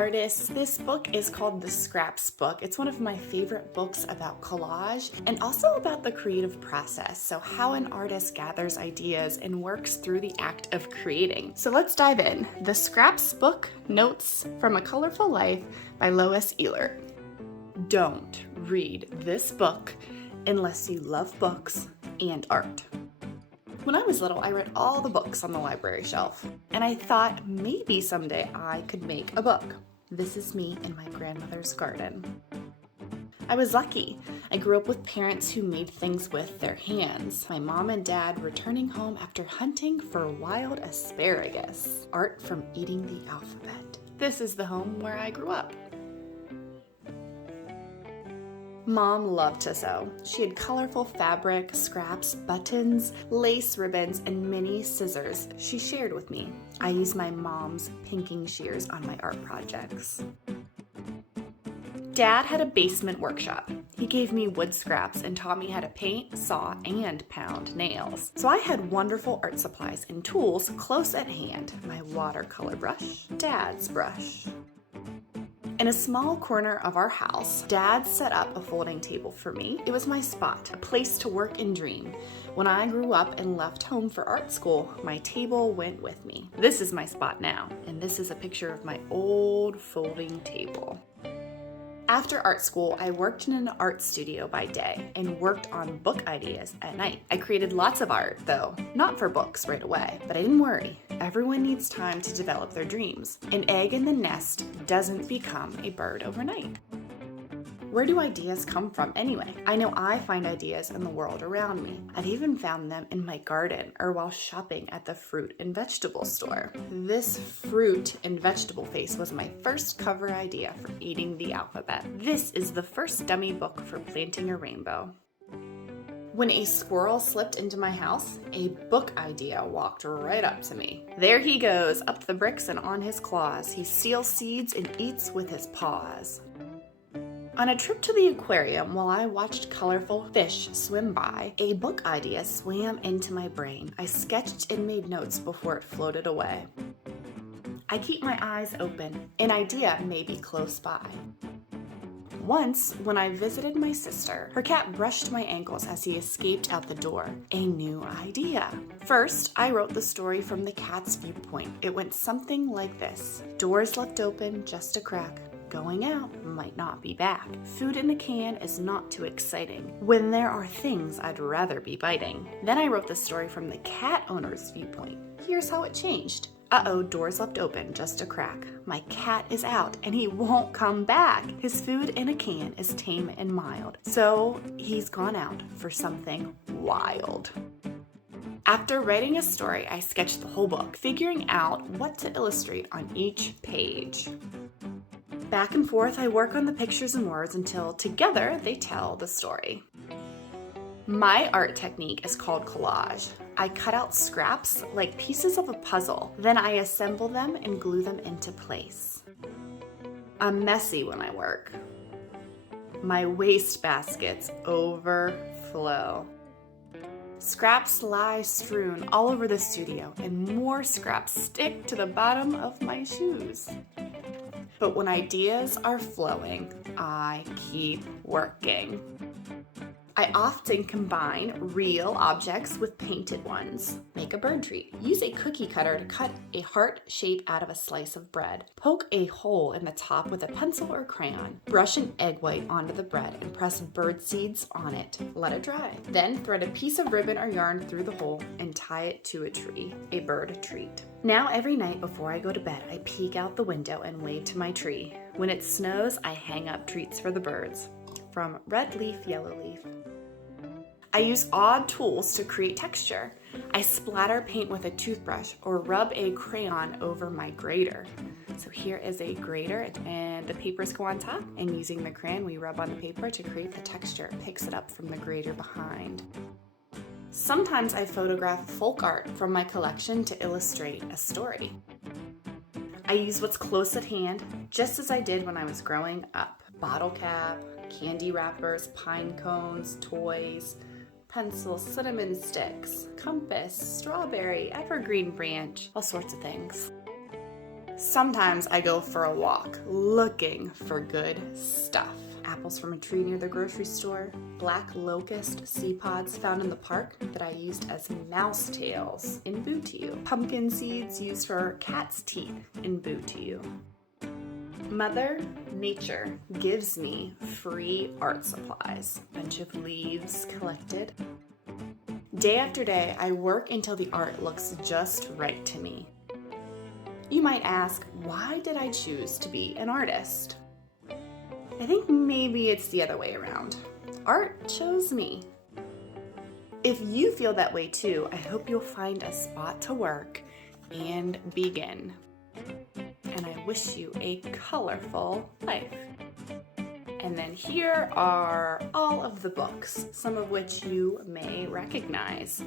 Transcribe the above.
artists, this book is called The Scraps Book. It's one of my favorite books about collage and also about the creative process, so how an artist gathers ideas and works through the act of creating. So let's dive in. The Scraps Book, Notes from a Colorful Life by Lois Ehlert. Don't read this book unless you love books and art. When I was little, I read all the books on the library shelf, and I thought maybe someday I could make a book. This is me in my grandmother's garden. I was lucky. I grew up with parents who made things with their hands. My mom and dad returning home after hunting for wild asparagus. Art from eating the alphabet. This is the home where I grew up. Mom loved to sew. She had colorful fabric, scraps, buttons, lace ribbons, and mini scissors she shared with me. I used my mom's pinking shears on my art projects. Dad had a basement workshop. He gave me wood scraps and taught me how to paint, saw, and pound nails. So I had wonderful art supplies and tools close at hand. My watercolor brush, Dad's brush. In a small corner of our house, Dad set up a folding table for me. It was my spot, a place to work and dream. When I grew up and left home for art school, my table went with me. This is my spot now, and this is a picture of my old folding table. After art school, I worked in an art studio by day and worked on book ideas at night. I created lots of art, though, not for books right away, but I didn't worry. Everyone needs time to develop their dreams. An egg in the nest doesn't become a bird overnight. Where do ideas come from anyway? I know I find ideas in the world around me. I've even found them in my garden or while shopping at the fruit and vegetable store. This fruit and vegetable face was my first cover idea for eating the alphabet. This is the first dummy book for planting a rainbow. When a squirrel slipped into my house, a book idea walked right up to me. There he goes, up the bricks and on his claws. He steals seeds and eats with his paws. On a trip to the aquarium, while I watched colorful fish swim by, a book idea swam into my brain. I sketched and made notes before it floated away. I keep my eyes open. An idea may be close by. Once, when I visited my sister, her cat brushed my ankles as he escaped out the door. A new idea. First, I wrote the story from the cat's viewpoint. It went something like this. Doors left open, just a crack. Going out might not be back. Food in a can is not too exciting when there are things I'd rather be biting. Then I wrote the story from the cat owner's viewpoint. Here's how it changed. Uh-oh, doors left open, just a crack. My cat is out and he won't come back. His food in a can is tame and mild. So he's gone out for something wild. After writing a story, I sketched the whole book, figuring out what to illustrate on each page. Back and forth, I work on the pictures and words until together they tell the story. My art technique is called collage. I cut out scraps like pieces of a puzzle. Then I assemble them and glue them into place. I'm messy when I work. My waste baskets overflow. Scraps lie strewn all over the studio, and more scraps stick to the bottom of my shoes. But when ideas are flowing, I keep working. I often combine real objects with painted ones. Make a bird treat. Use a cookie cutter to cut a heart shape out of a slice of bread. Poke a hole in the top with a pencil or crayon. Brush an egg white onto the bread and press bird seeds on it. Let it dry. Then thread a piece of ribbon or yarn through the hole and tie it to a tree. A bird treat. Now every night before I go to bed, I peek out the window and wave to my tree. When it snows, I hang up treats for the birds. From Red Leaf, Yellow Leaf. I use odd tools to create texture. I splatter paint with a toothbrush or rub a crayon over my grater. So here is a grater and the papers go on top, and using the crayon we rub on the paper to create the texture. It picks it up from the grater behind. Sometimes I photograph folk art from my collection to illustrate a story. I use what's close at hand, just as I did when I was growing up. Bottle cap, candy wrappers, pine cones, toys, pencils, cinnamon sticks, compass, strawberry, evergreen branch, all sorts of things. Sometimes I go for a walk looking for good stuff. Apples from a tree near the grocery store, black locust seed pods found in the park that I used as mouse tails in Boo to You, pumpkin seeds used for cat's teeth in Boo to You. Mother Nature gives me free art supplies, bunch of leaves collected. Day after day, I work until the art looks just right to me. You might ask, why did I choose to be an artist? I think maybe it's the other way around. Art chose me. If you feel that way too, I hope you'll find a spot to work and begin. And I wish you a colorful life. And then here are all of the books, some of which you may recognize.